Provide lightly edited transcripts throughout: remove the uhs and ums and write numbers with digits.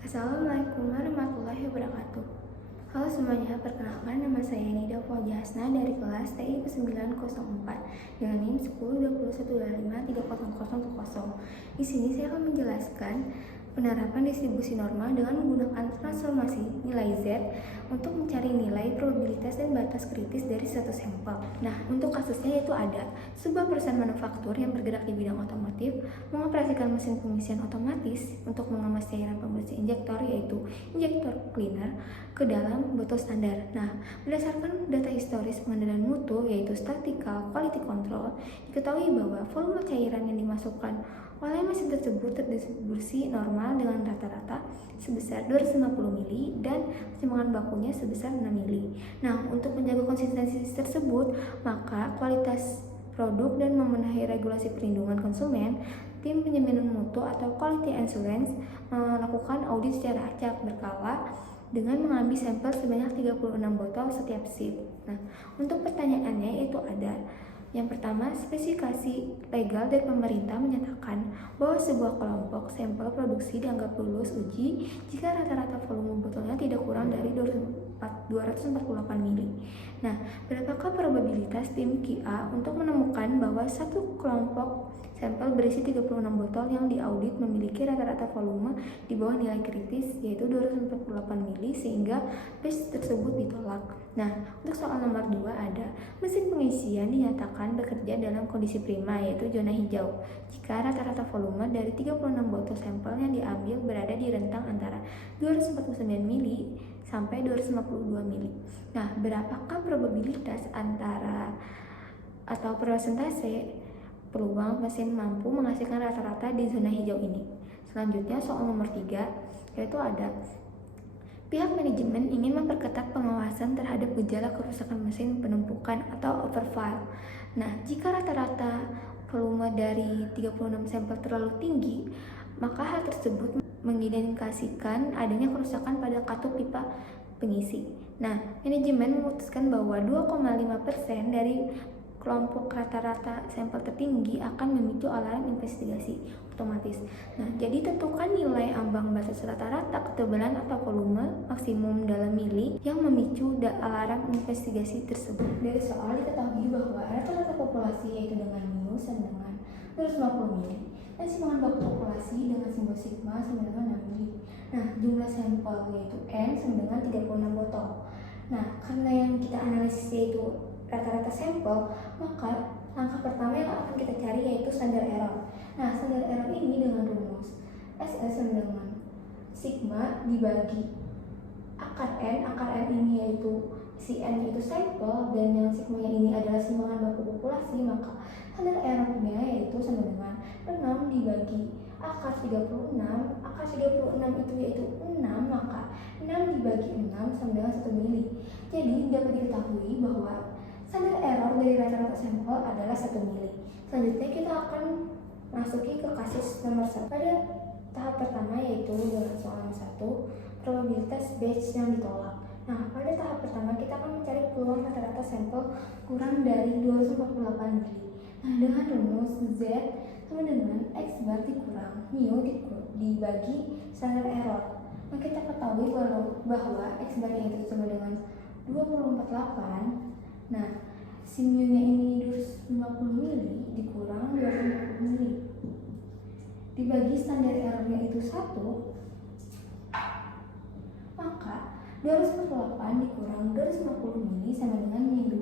Assalamualaikum warahmatullahi wabarakatuh. Halo semuanya, perkenalkan nama saya Nida Faujahsna dari kelas TI 904 dengan NIM 1021253000. Di sini saya akan menjelaskan penerapan distribusi normal dengan menggunakan transformasi nilai Z untuk mencari nilai probabilitas dan batas kritis dari satu sampel. Nah, untuk kasusnya yaitu ada sebuah perusahaan manufaktur yang bergerak di bidang otomotif mengoperasikan mesin pengisian otomatis untuk mengemas cairan pembersih injektor yaitu injektor cleaner ke dalam botol standar. Nah, berdasarkan data historis pengendalian mutu yaitu statistical quality control, diketahui bahwa volume cairan yang dimasukkan oleh mesin tersebut terdistribusi normal dengan rata-rata sebesar 250 mili dan pertimbangan bakunya sebesar 6 mili. Nah, untuk menjaga konsistensi tersebut, maka kualitas produk dan memenuhi regulasi perlindungan konsumen, tim penjaminan mutu atau quality assurance melakukan audit secara acak berkala dengan mengambil sampel sebanyak 36 botol setiap shift. Nah, untuk pertanyaannya itu ada yang pertama, spesifikasi legal dari pemerintah menyatakan bahwa sebuah kelompok sampel produksi dianggap lulus uji jika rata-rata volume botolnya tidak kurang dari 248 mili. Nah, berapakah probabilitas tim QA untuk menemukan bahwa satu kelompok sampel berisi 36 botol yang diaudit memiliki rata-rata volume di bawah nilai kritis yaitu 248 mili sehingga batch tersebut ditolak. Nah, untuk soal nomor 2 ada mesin pengisian dinyatakan bekerja dalam kondisi prima yaitu zona hijau jika rata-rata volume dari 36 botol sampel yang diambil berada di rentang antara 249 mili sampai 252 mili. Nah, berapakah probabilitas antara atau persentase peluang mesin mampu menghasilkan rata-rata di zona hijau ini? Selanjutnya soal nomor 3 yaitu ada pihak manajemen ingin memperketat pengawasan terhadap gejala kerusakan mesin penumpukan atau overfill. Nah, jika rata-rata volume dari 36 sampel terlalu tinggi, maka hal tersebut mengindikasikan adanya kerusakan pada katup pipa pengisi. Nah, manajemen memutuskan bahwa 2,5% dari kelompok rata-rata sampel tertinggi akan memicu alarm investigasi otomatis. Nah, jadi tentukan nilai ambang batas rata-rata ketebalan atau volume maksimum dalam mili yang memicu alarm investigasi tersebut. Dari soal diketahui bahwa rata-rata populasi yaitu dengan minus sama dengan 250 mili dan simpangan baku populasi dengan simbol sigma sama dengan 6 mili. Nah, jumlah sampel yaitu N sama dengan 36 botol. Nah, karena yang kita analisis yaitu rata-rata sampel, maka langkah pertama yang akan kita cari yaitu standar error. Nah, standar error ini dengan rumus SS sama dengan sigma dibagi akar N ini yaitu si N itu sampel dan yang sigma ini adalah simpangan baku populasi, maka standar errornya yaitu sama dengan 6 dibagi akar 36 itu yaitu 6, maka 6 dibagi 6 sama dengan 1 mili. Jadi dapat diketahui bahwa standar error dari rata-rata sampel adalah 1 mili. Selanjutnya kita akan masuki ke kasus nomor 1. Pada tahap pertama yaitu dengan soal nomor 1, probabilitas batch yang ditolak. Nah, pada tahap pertama kita akan mencari peluang rata-rata sampel kurang dari 248 mili. Nah, dengan rumus Z sama dengan X bar dikurang mu dibagi standar error. Nah, kita ketahui bahwa X bar itu sama dengan 248. Nah, si mu-nya ini 250 mili dikurang 250 mili dibagi standar errornya itu 1, maka 248 dikurang 250 mili sama dengan min 2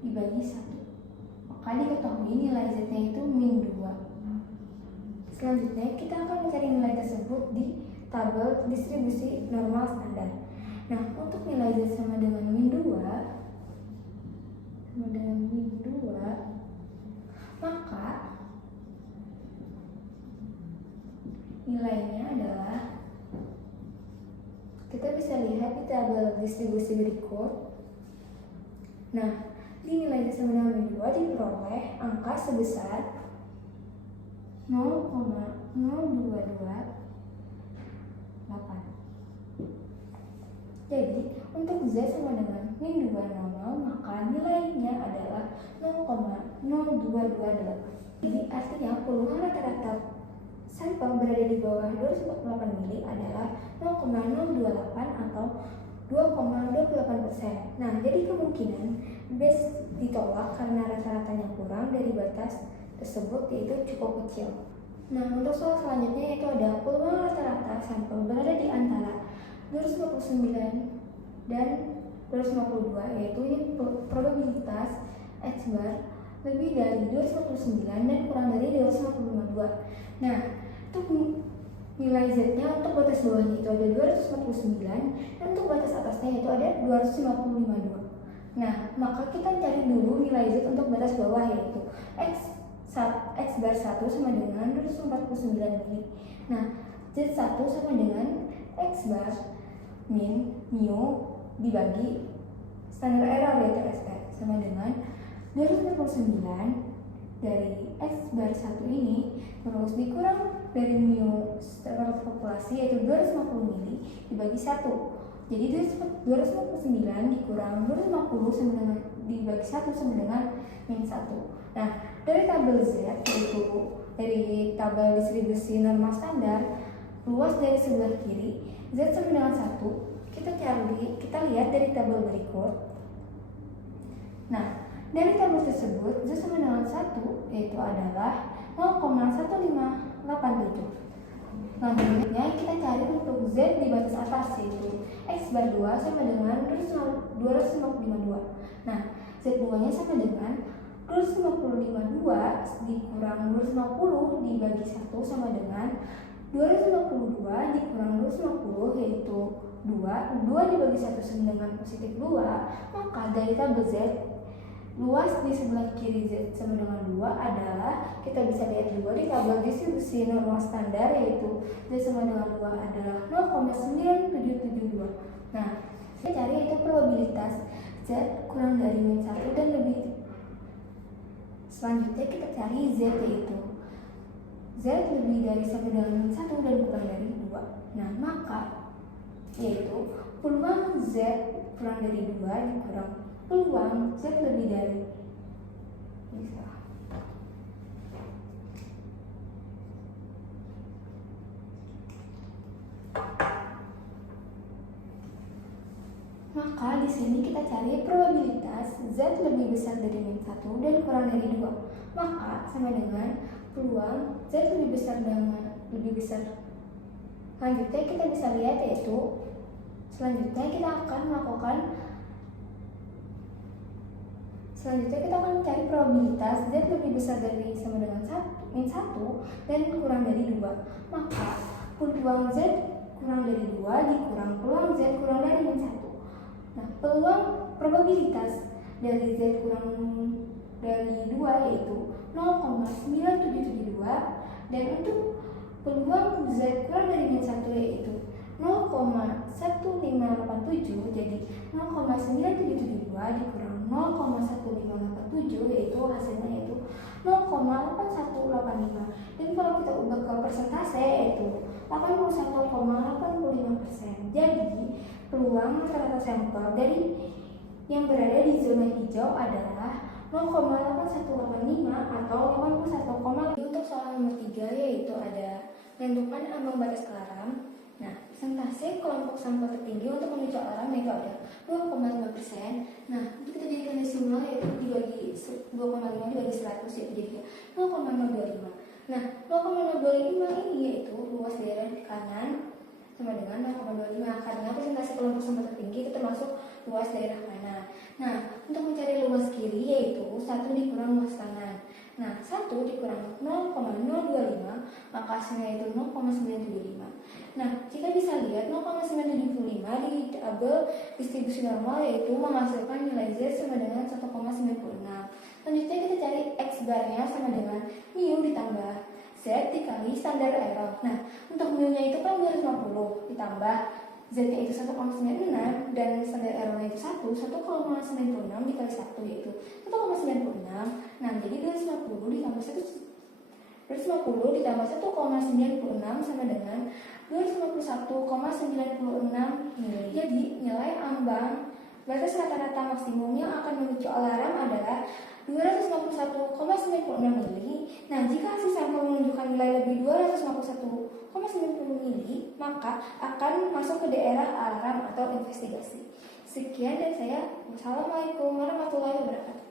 dibagi 1, maka diketahui nilai Z-nya itu min 2. Selanjutnya kita akan mencari nilai tersebut di tabel distribusi normal standar. Nah, untuk nilai Z sama dengan min 2 maka nilainya adalah kita bisa lihat di tabel distribusi berikut. Nah, di nilai Z sama dengan min 2 diperoleh angka sebesar 0,0228. Jadi, untuk Z sama dengan min 200, maka nilainya adalah 0,0228. Jadi, artinya peluang rata-rata sampel berada di bawah 248 mili adalah 0,028 atau 2,28%. Nah, jadi kemungkinan BES ditolak karena rata-ratanya kurang dari batas tersebut, yaitu cukup kecil. Nah, untuk soal selanjutnya yaitu ada peluang rata-rata sampel berada di antara 259 dan 252, yaitu probabilitas X bar lebih dari 259 dan kurang dari 252. Nah, untuk nilai Z-nya untuk batas bawahnya itu ada 249 dan untuk batas atasnya itu ada 252. Nah, maka kita cari dulu nilai Z untuk batas bawah, yaitu X bar 1 sama dengan 249 mili. Nah, Z1 sama dengan X bar min mu dibagi standar error, yaitu SR, sama dengan 249 dari X bar 1 ini terus dikurang dari mu standar populasi, yaitu 250 mili dibagi 1. Jadi 259 dikurang 250 sama dengan dibagi 1 sama dengan min 1. Nah, dari tabel Z, yaitu dari tabel distribusi normal standar, luas dari sebelah kiri Z sama dengan 1. Kita lihat dari tabel berikut. Nah, dari tabel tersebut Z sama dengan 1 yaitu adalah 0,1587. Selanjutnya kita cari untuk Z di batas atas, yaitu X bar 2 sama dengan 252. Nah, Z2 nya sama dengan 252 dikurang 250 dibagi 1 sama dengan 252 dikurang 250, yaitu 2 dibagi 1 sama dengan positif 2. Maka dari tabel Z, luas di sebelah kiri Z sama dengan 2 adalah, kita bisa lihat juga di tabel distribusi normal standar, yaitu Z sama dengan 2 adalah 0,9772. Nah, kita cari itu probabilitas Z kurang dari min 1 dan lebih. Selanjutnya kita cari Z, yaitu Z lebih dari sama dengan min 1 dan kurang dari 2. Nah, maka yaitu peluang Z kurang dari 2 dikurang peluang Z lebih dari Maka di sini kita cari probabilitas Z lebih besar dari min 1 dan kurang dari 2. Maka sama dengan peluang Z lebih besar dengan lebih besar. Selanjutnya kita bisa lihat, yaitu selanjutnya kita akan mencari probabilitas Z lebih besar dari sama dengan min 1 dan kurang dari 2. Maka peluang Z kurang dari 2 dikurang peluang Z kurang dari min 1. Nah, peluang probabilitas dari Z kurang dari 2 yaitu 0,9772 dan untuk peluang Z kurang dari min 1 yaitu 0,1587. Jadi 0,9772 dikurang 0,1587 yaitu hasilnya yaitu 0,8185. Dan kalau kita ubah ke persentase yaitu 81,85%. Jadi peluang rata-rata sampel dari yang berada di zona hijau adalah 0,8185 atau 81,5. Untuk soal nomor 3 yaitu ada menentukan ambang batas alarm. Nah, persentase kelompok sampel tertinggi untuk menuju alarm itu ada 2,5%. Nah, kita jadikan desimal yaitu dibagi 2,5 dibagi 100 yaitu jadi 0,025. Nah, 0,025 ini yaitu luas daerah di kanan sama dengan 0,25 karena persentase kelompok sampel tertinggi itu termasuk luas daerah kanan. Nah, untuk mencari luas kiri yaitu 1 dikurang luas kanan. Nah, 1 dikurang 0,025 maka hasilnya itu 0,975. Nah, kita bisa lihat 0,975 di tabel distribusi normal yaitu menghasilkan nilai Z sama dengan 1,96. Selanjutnya kita cari X barnya sama dengan mu ditambah Z dikali standar error. Nah, untuk mu-nya itu kan 250 ditambah Z-nya itu 1,96 dan standar error-nya itu 1,96 dikali 1 yaitu 1,96. Nah, jadi 250 ditambah 250 ditambah 1,96 sama dengan 251,96 mili. Jadi nilai ambang batas rata-rata maksimum yang akan menuju alarm adalah 251,96 mili. Nah, jika hasil sampel menunjukkan nilai lebih 251,90 mili, maka akan masuk masuk ke daerah alarm atau investigasi. Sekian dari saya. Wassalamualaikum warahmatullahi wabarakatuh.